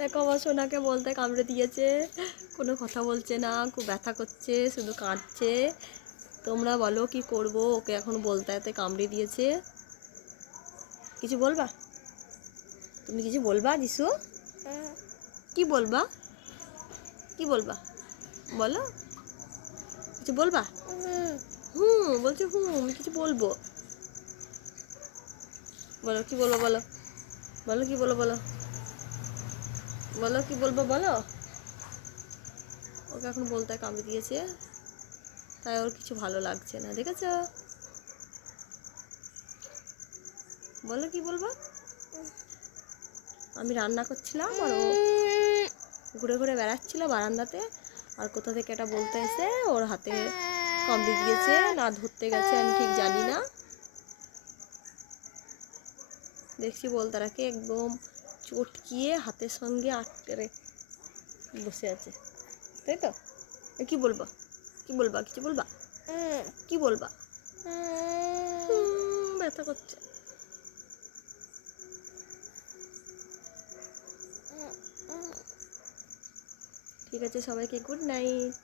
দেখো আমার সোনাকে বলতে কামড়ে দিয়েছে, কোনো কথা বলছে না, খুব ব্যথা করছে, শুধু কাঁদছে। তোমরা বলো কি করব, ওকে এখন বলতে এতে কামড়ে দিয়েছে। কিছু বলবা? তুমি কিছু বলবা যিশু? কি বলবা? কি বলবা বলো? কিছু বলবা? বলছি আমি কিছু বলবো। বলো কি বলবো বলো? বলো কি বলো বলো? বলো কি বলবো বলো? ওকে এখন বলতে কামড়ে দিয়েছে, তাই ওর কিছু ভালো লাগছে না, দেখেছ? বলো কি বলবো? আমি রান্না করছিলাম আর ও ঘুরে ঘুরে বেড়াচ্ছিল বারান্দাতে, আর কোথা থেকে এটা বলতে এসে ওর হাতে কামড়ে দিয়েছে, না ধরতে গেছে আমি ঠিক জানি না। দেখছি বলতারাকে একদম চটকিয়ে হাতের সঙ্গে আটকে বসে আছে, তাই তো? কি বলবো? কি বলবা? কিছু বলবা? কি বলবা? ব্যথা করছে। ঠিক আছে, সবাইকে গুড নাইট।